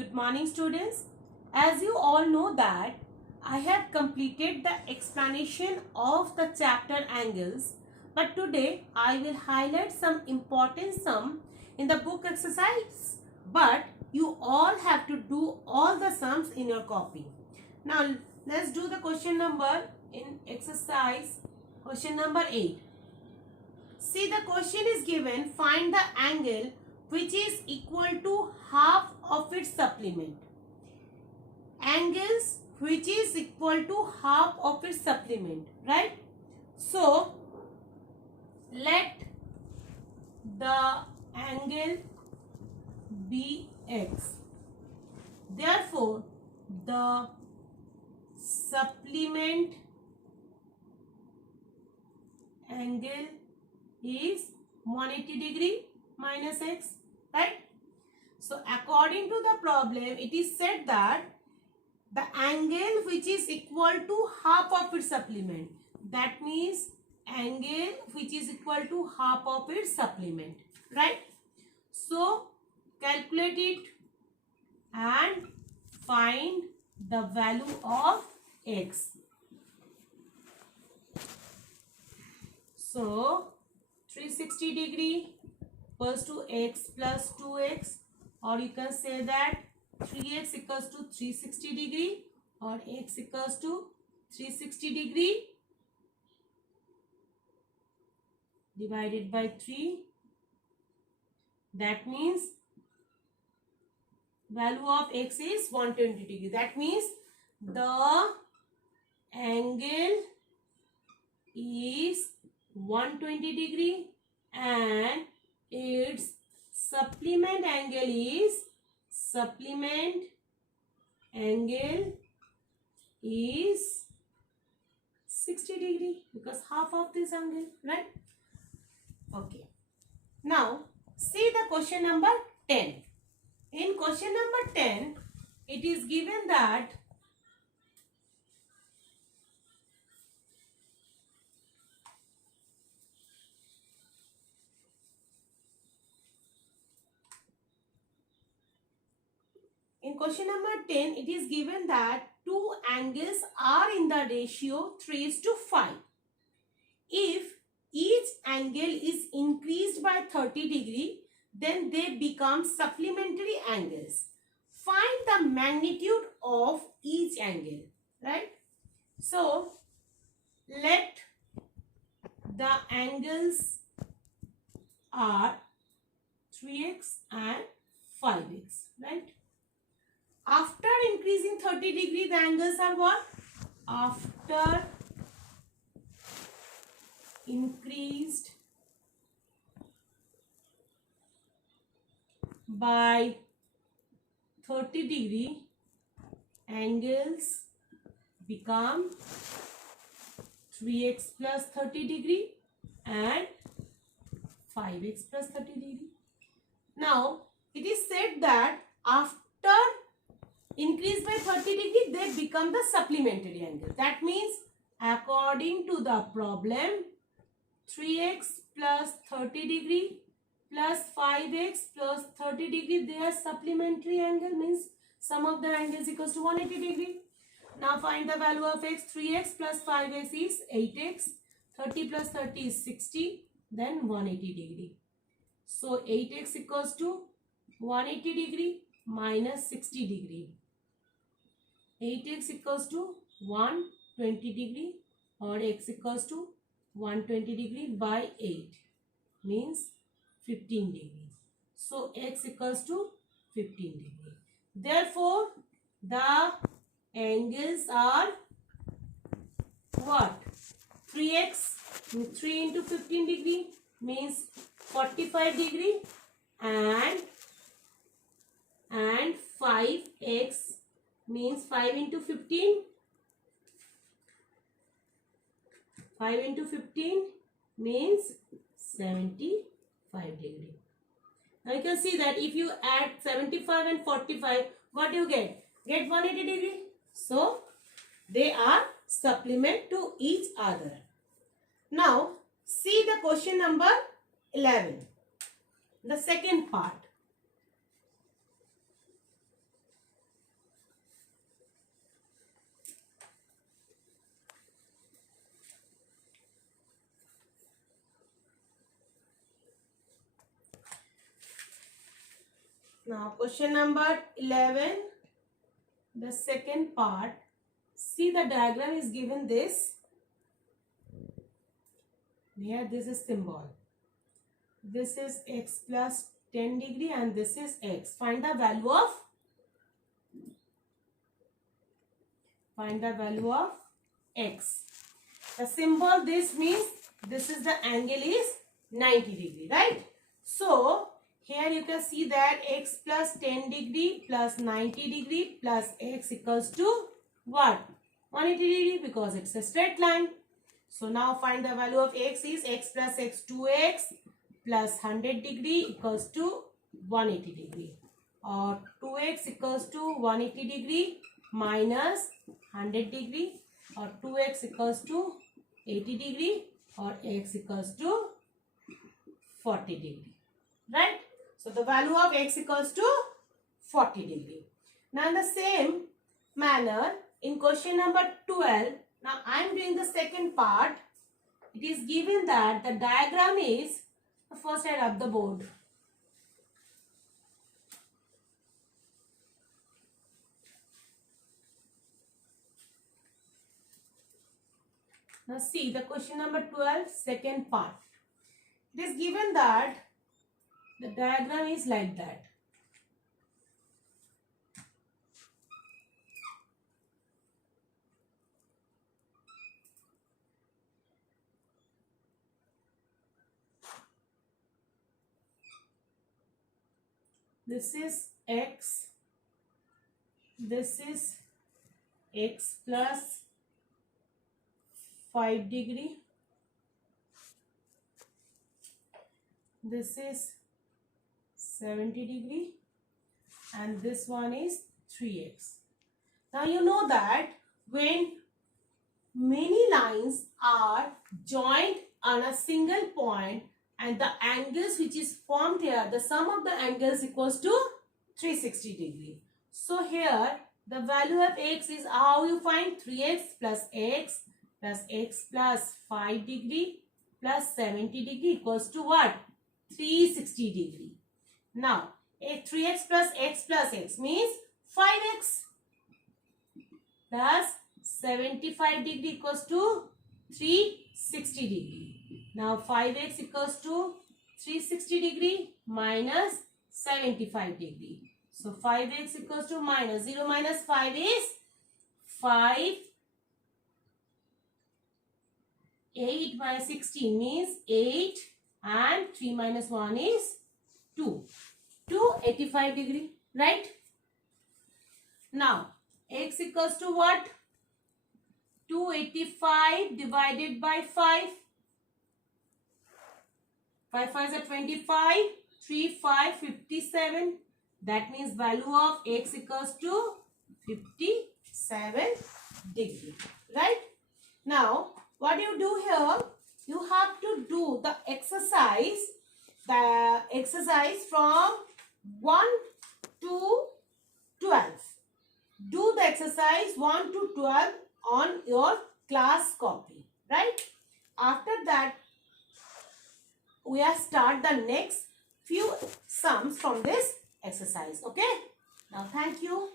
Good morning students. As you all know that I have completed the explanation of the chapter angles, but today I will highlight some important sum in the book exercise, but you all have to do all the sums in your copy. Now let's do the question number in exercise question number 8. See, the question is given, find the angle which is equal to half of its supplement. Angles which is equal to half of its supplement, right? So, let the angle be x. Therefore, the supplement angle is 180 degree minus x, right? So according to the problem, it is said that the angle which is equal to half of its supplement, that means angle which is equal to half of its supplement, right? So calculate it and find the value of x. So 360 degree equals to x plus 2x, or you can say that 3x equals to 360 degree, or x equals to 360 degree divided by 3. That means value of x is 120 degree. That means the angle is 120 degree and its supplement angle is 60 degree, because half of this angle, right? Okay. Now see the question number 10. In question number 10, it is given that it is given that two angles are in the ratio 3:5. If each angle is increased by 30 degree, then they become supplementary angles. Find the magnitude of each angle, right? So, let the angles are 3x and 5x, right? After increasing 30 degree, the angles are what? After increased by 30 degree, angles become 3x plus 30 degree and 5x plus 30 degree. Now, it is said that after increase by 30 degree, they become the supplementary angle. That means, according to the problem, 3x plus 30 degree plus 5x plus 30 degree, their supplementary angle, means sum of their angles equals to 180 degree. Now find the value of x. 3x plus 5x is 8x. 30 plus 30 is 60. Then 180 degree. So 8x equals to 180 degree minus 60 degree. 8x equals to 120 degree, or x equals to 120 degree by 8, means 15 degree. So x equals to 15 degree. Therefore, the angles are what? 3x, 3 into 15 degree means 45 degree, and 5x means 5 into 15. 5 into 15 means 75 degree. Now you can see that if you add 75 and 45, what you get? Get 180 degree. So they are supplement to each other. Now see the question number 11. The second part. Now question number 11, the second part. See, the diagram is given this. Here this is symbol. This is x plus 10 degree and this is x. Find the value of x. The symbol, this means this is the angle is 90 degree, right? So here you can see that x plus 10 degree plus 90 degree plus x equals to what? 180 degree, because it's a straight line. So now find the value of x is x plus x 2x plus 100 degree equals to 180 degree, or 2x equals to 180 degree minus 100 degree, or 2x equals to 80 degree, or x equals to 40 degree, right? So the value of x equals to 40 degree. Now in the same manner, in question number 12, now I am doing the second part. It is given that the diagram is, first I rub the board. Now see the question number 12, second part. It is given that the diagram is like that. This is x. This is x plus 5 degree. This is 70 degree. And this one is 3x. Now you know that when many lines are joined on a single point and the angles which is formed here, the sum of the angles equals to 360 degree. So here the value of x is, how you find? 3x plus x plus 5 degree plus 70 degree equals to what? 360 degree. Now 3x plus x means 5x plus 75 degree equals to 360 degree. Now 5x equals to 360 degree minus 75 degree. So 5x equals to minus 0 minus 5 is 5. 8 minus 16 means 8, and 3 minus 1 is 2. 285 degree, right? Now x equals to what? 285 divided by 5. 5 5 is 25. 3 5 57. That means value of x equals to 57 degree, right? Now what you do here? You have to do the exercise from 1 to 12. Do the exercise 1 to 12 on your class copy, right? After that, we will start the next few sums from this exercise. Okay? Now, thank you.